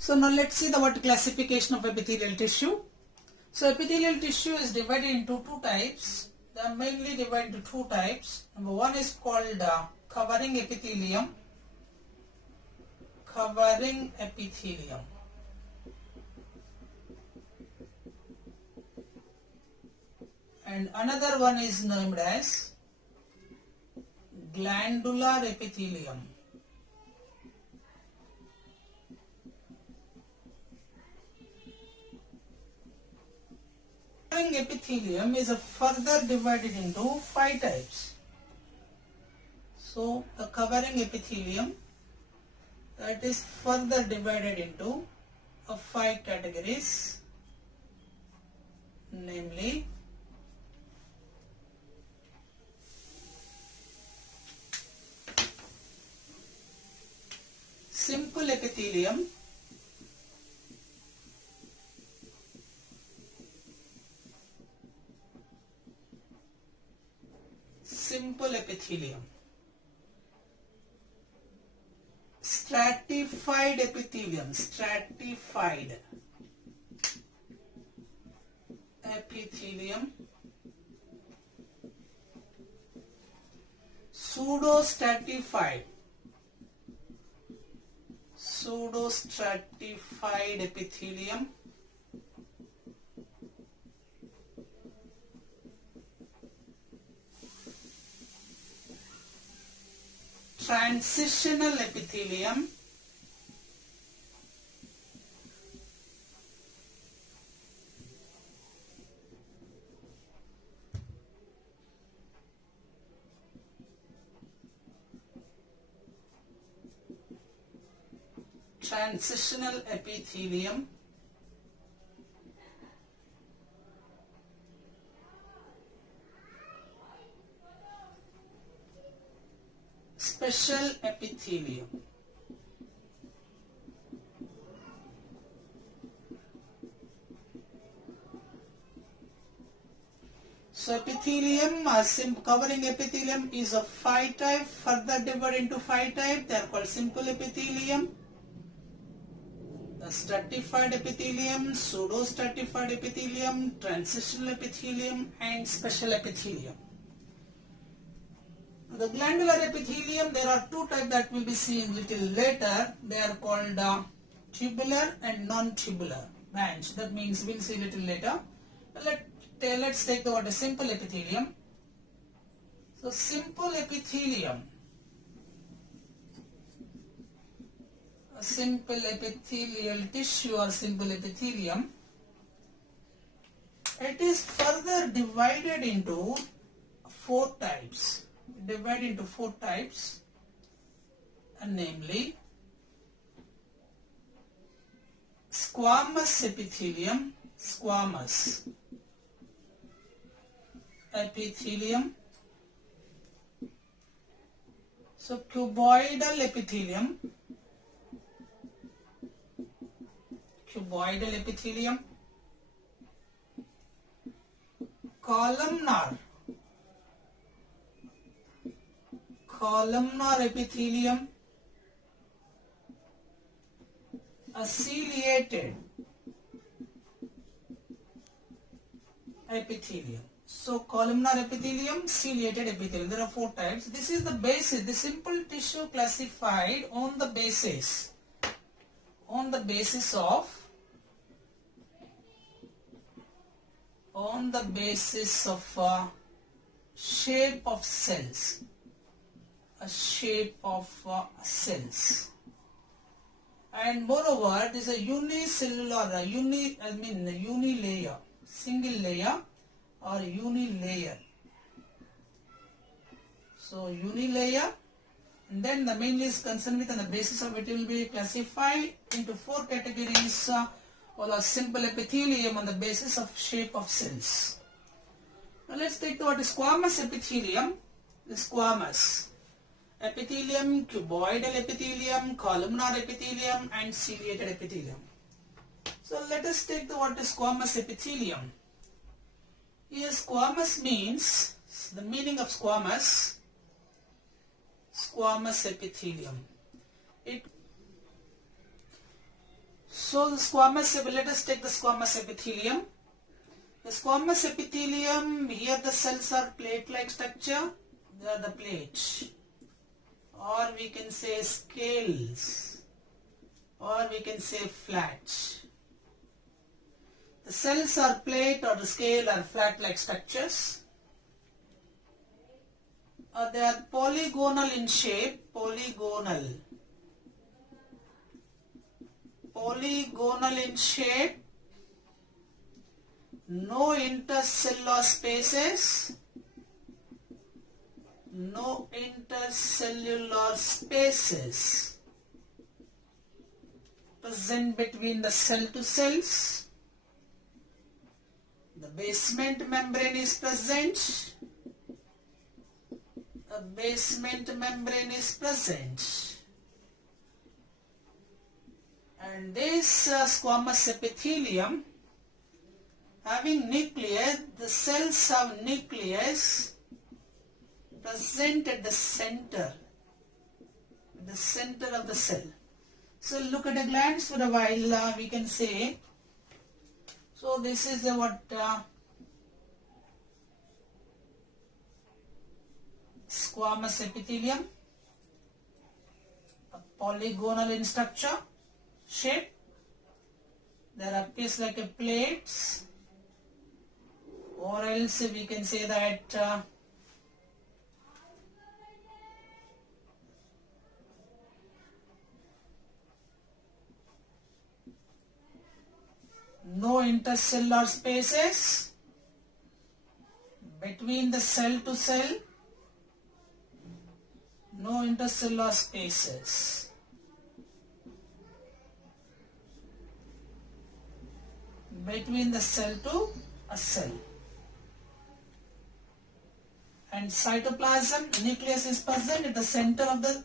So now let's see the what classification of epithelial tissue. So epithelial tissue is divided into two types. They are mainly divided into two types. Number one is called covering epithelium. Covering epithelium. And another one is named as glandular epithelium. Covering epithelium is further divided into 5 types. So the covering epithelium, that is further divided into 5 categories, namely simple epithelium, stratified epithelium, pseudostratified epithelium, transitional epithelium, special epithelium. So epithelium, covering epithelium is of 5 types, further divided into 5 types. They are called simple epithelium, the stratified epithelium, pseudostratified epithelium, transitional epithelium, and special epithelium. The glandular epithelium, there are 2 types that we will be seeing little later. They are called tubular and non-tubular branch. That means we will see little later. Let's take the word simple epithelium. So simple epithelium, a simple epithelial tissue or simple epithelium, it is further divided into 4 types. Namely squamous epithelium, so cuboidal epithelium, columnar epithelium, ciliated epithelium. So columnar epithelium, ciliated epithelium. There are 4 types. This is the basis. The simple tissue classified on the basis of shape of cells. And moreover, it is a unicellular, unilayer, single layer or unilayer. So unilayer, and then the mainly is concerned with, and the basis of it will be classified into 4 categories. All are simple epithelium on the basis of shape of cells. Now let's take the what is squamous epithelium. The squamous epithelium, cuboidal epithelium, columnar epithelium, and ciliated epithelium. So let us take the what is squamous epithelium. Here squamous means, the meaning of squamous epithelium. So the squamous, let us take the squamous epithelium. The squamous epithelium, here the cells are plate-like structure, they are the plates, or we can say scales, or we can say flat. The cells are plate or the scale or flat-like structures. They are polygonal in shape, polygonal in shape, no intercellular spaces, present between the cell to cells. The basement membrane is present. A basement membrane is present. And this squamous epithelium having nucleus, the cells have nucleus present at the center of the cell. So look at a glance for a while, we can say, so this is what squamous epithelium, a polygonal in structure, shape. There appears like a plates, or else we can say that no intercellular spaces between the cell to cell, no intercellular spaces. Between the cell to a cell. And cytoplasm, nucleus is present at the center of the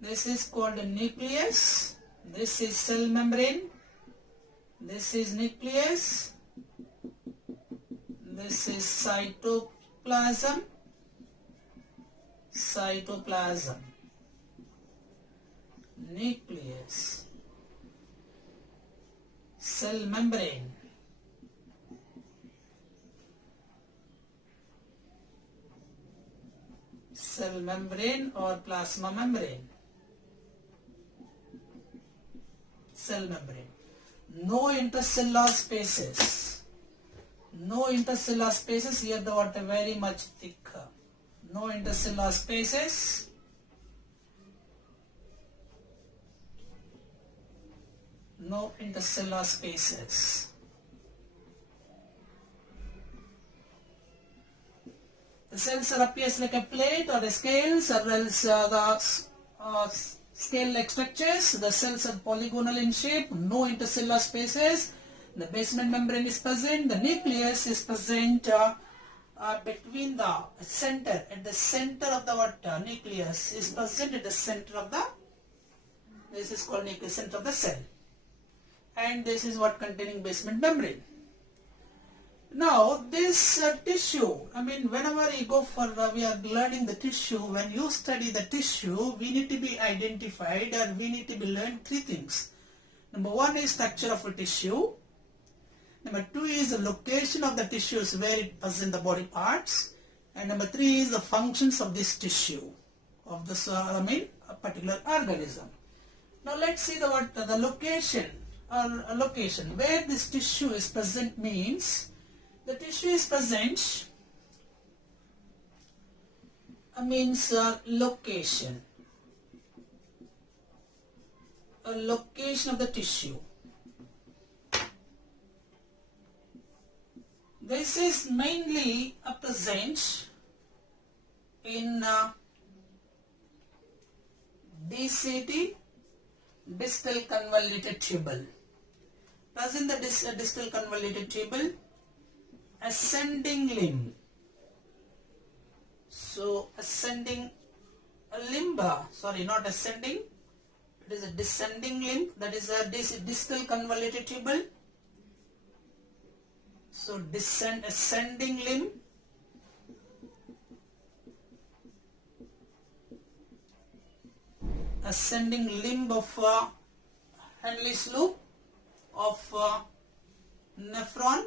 this is called a nucleus, this is cell membrane, this is nucleus, this is cytoplasm, nucleus, cell membrane, or plasma membrane, cell membrane. No intercellular spaces. No intercellular spaces. Here the water very much thicker. No intercellular spaces. No intercellular spaces. The cells appears like a plate or a scales, or else the scale-like structures. The cells are polygonal in shape, no intercellular spaces. The basement membrane is present. The nucleus is present between the center. At the center of the nucleus is present at the center of the. This is called nucleus, center of the cell. And this is what containing basement membrane. Now this tissue, whenever you go for, we are learning the tissue, when you study the tissue, we need to be identified, or we need to be learned three things. Number one is structure of a tissue. Number two is the location of the tissues where it presents the body parts. And number three is the functions of this tissue, of this, a particular organism. Now let's see the location, or location, where this tissue is present means, the tissue is present means location. A location of the tissue. This is mainly present in DCT, distal convoluted tubule. Present the distal convoluted tubule. Ascending limb. So ascending limb, sorry, not ascending, it is a descending limb, that is a distal convoluted tubule. So ascending limb, ascending limb of Henle's loop of nephron,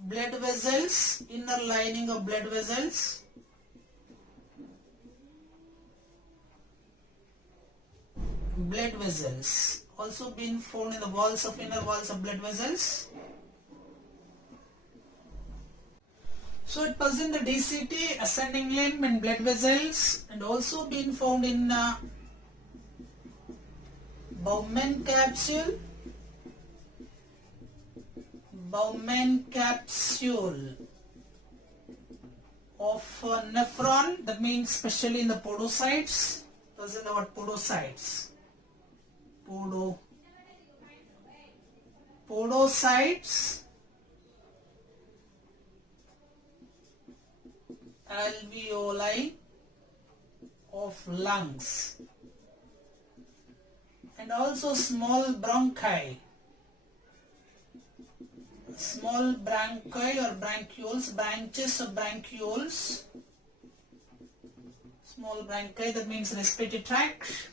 blood vessels, inner lining of blood vessels, also been found in the walls of inner walls of blood vessels. So it was in the DCT, ascending limb and blood vessels, and also been found in Bowman capsule of nephron, that means especially in the podocytes. It was in the word podocytes. Podocytes, alveoli of lungs, and also small bronchi or bronchioles, branches of bronchioles, small bronchi, that means respiratory tract.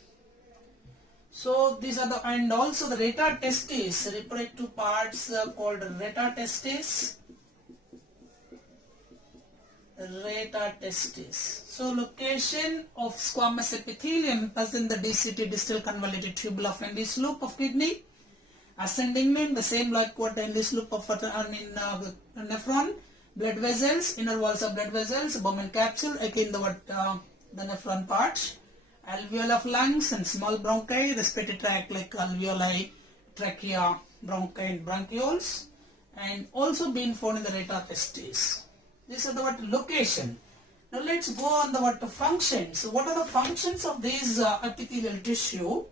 So these are the, and also the reta testis, reproductive parts called reta testis. So location of squamous epithelium was in the DCT, distal convoluted tubule of Henle's loop of kidney. Ascending limb, the same like what Henle's loop of nephron, blood vessels, inner walls of blood vessels, Bowman capsule, again the nephron part, alveoli of lungs and small bronchi, respiratory tract like alveoli, trachea, bronchi and bronchioles, and also been found in the reta testis. These are the what location. Now let's go on the what functions. So what are the functions of these epithelial tissue?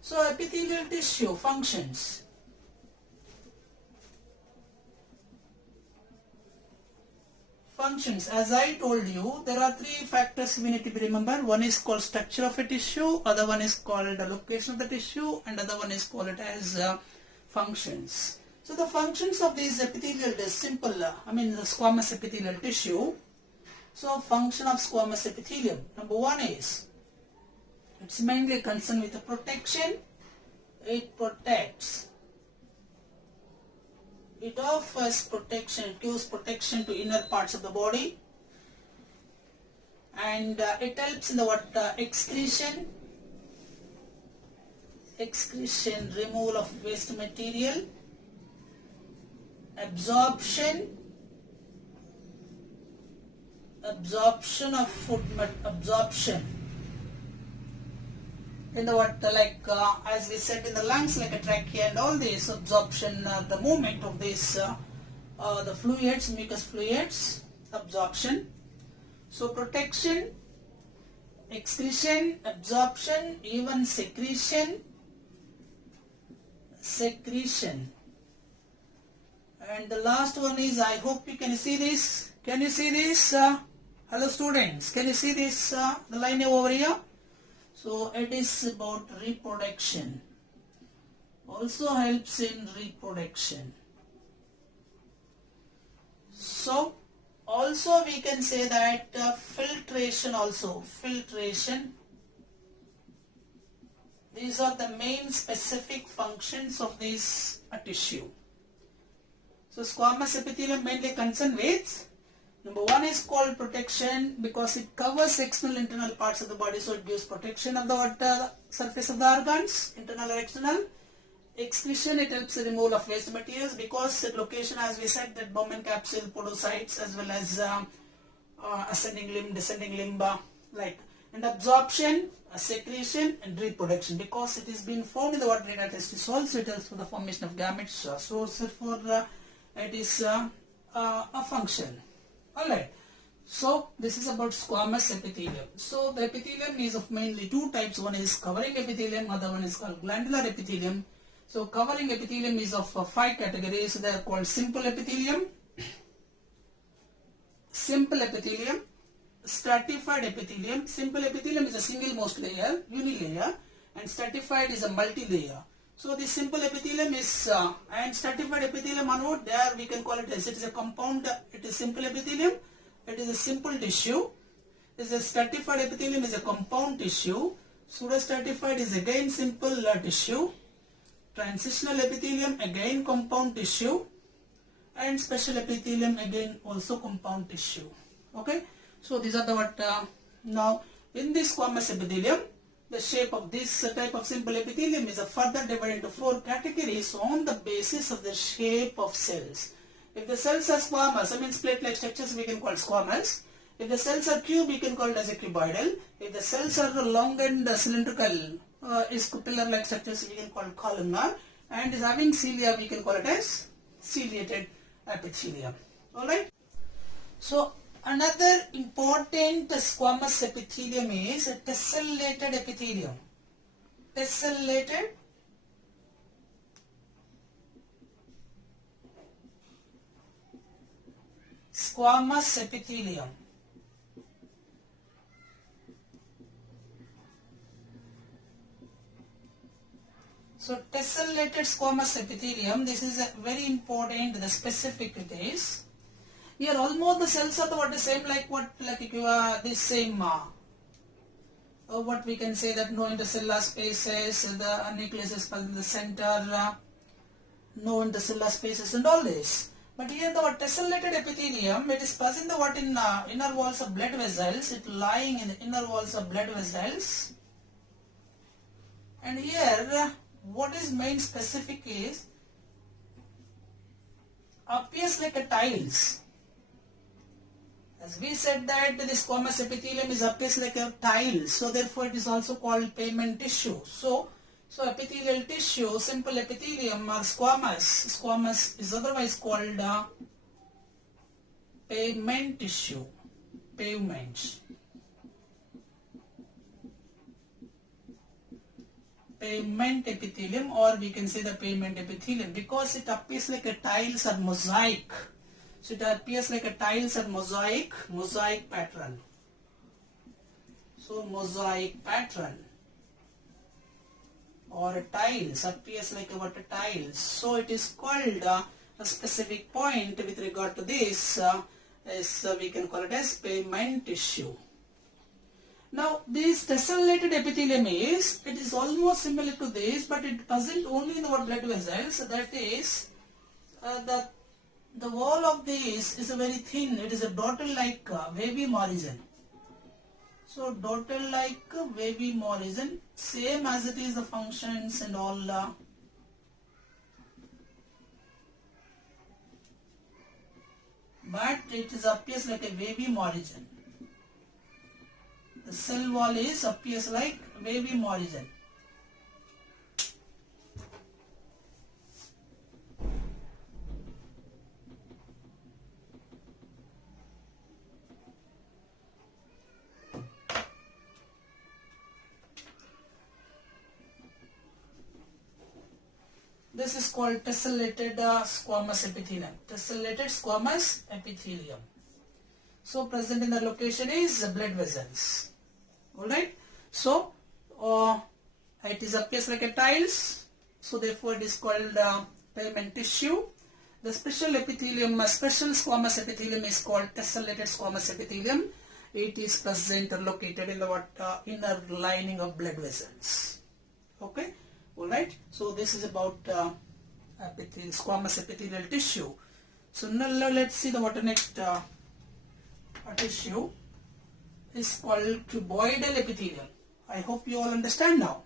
So epithelial tissue functions. Functions, as I told you, there are three factors we need to be remember. One is called structure of a tissue, other one is called the location of the tissue, and other one is called it as functions. So the functions of these epithelial is simple, the squamous epithelial tissue. So function of squamous epithelium, number one is, it's mainly concerned with the protection. It protects. It offers protection, it gives protection to inner parts of the body, and it helps in the what excretion, removal of waste material, absorption of food, in the what as we said in the lungs, like a trachea and all this, absorption, the movement of this the fluids, mucous fluids, absorption. So protection, excretion, absorption, even secretion. And the last one is, I hope you can see this. Can you see this? Hello students, can you see this, the line over here? So it is about reproduction. Also helps in reproduction. So also we can say that filtration also. These are the main specific functions of this tissue. So squamous epithelium mainly concerned with, number one is called protection because it covers external internal parts of the body, so it gives protection of the surface of the organs, internal or external. Excretion, it helps the removal of waste materials because its location, as we said, that Bowman capsule, podocytes, as well as ascending limb, descending limb, like. And absorption, secretion, and reproduction because it is being found in the water reta testis also, it helps for the formation of gametes. So therefore it is a function. Alright, so this is about squamous epithelium. So the epithelium is of mainly two types. One is covering epithelium, other one is called glandular epithelium. So covering epithelium is of 5 categories. They are called simple epithelium, stratified epithelium. Simple epithelium is a single most layer, unilayer, and stratified is a multi-layer. So the simple epithelium is and stratified epithelium onward, there we can call it as, it is a compound, it is simple epithelium, it is a simple tissue. is a stratified epithelium is a compound tissue. Pseudostratified is again simple tissue. Transitional epithelium again compound tissue, and special epithelium again also compound tissue. Okay, so these are the what now in this squamous epithelium, the shape of this type of simple epithelium is further divided into 4 categories on the basis of the shape of cells. If the cells are squamous, I mean plate-like structures, we can call squamous. If the cells are cube, we can call it as a cuboidal. If the cells are long and cylindrical, is pillar-like structures, we can call it columnar. And is having cilia, we can call it as ciliated epithelium. Alright. So another important squamous epithelium is a tessellated epithelium. Tessellated squamous epithelium. So tessellated squamous epithelium, this is very important, the specific it is. Here almost the cells are the same like this same what we can say that no intercellular spaces, the nucleus is present in the center, no intercellular spaces and all this. But here the tessellated epithelium, it is present the in inner walls of blood vessels, it lying in the inner walls of blood vessels. And here what is main specific is appears like a tiles. As we said that the squamous epithelium is appears like a tile, so therefore it is also called pavement tissue. So epithelial tissue, simple epithelium or squamous. Squamous is otherwise called pavement tissue. Pavement epithelium, or we can say the pavement epithelium, because it appears like a tiles or mosaic. So it appears like a tiles or mosaic pattern. So mosaic pattern or a tiles appears like a tiles. So it is called a specific point with regard to this we can call it as pavement tissue. Now this tessellated epithelium is, it is almost similar to this, but it present only in our blood vessels. That is the wall of this is a very thin, it is a dotted-like wavy margin. So dotted-like wavy margin, same as it is the functions and all. But it is appears like a wavy margin. The cell wall is appears like wavy margin. This is called tessellated squamous epithelium. Tessellated squamous epithelium. So present in the location is blood vessels. Alright. So it is appears like a tiles. So therefore it is called pavement tissue. The special epithelium, special squamous epithelium is called tessellated squamous epithelium. It is present or located in the inner lining of blood vessels. Okay. Alright, so this is about squamous epithelial tissue. So now let's see the next tissue is called cuboidal epithelium. I hope you all understand now.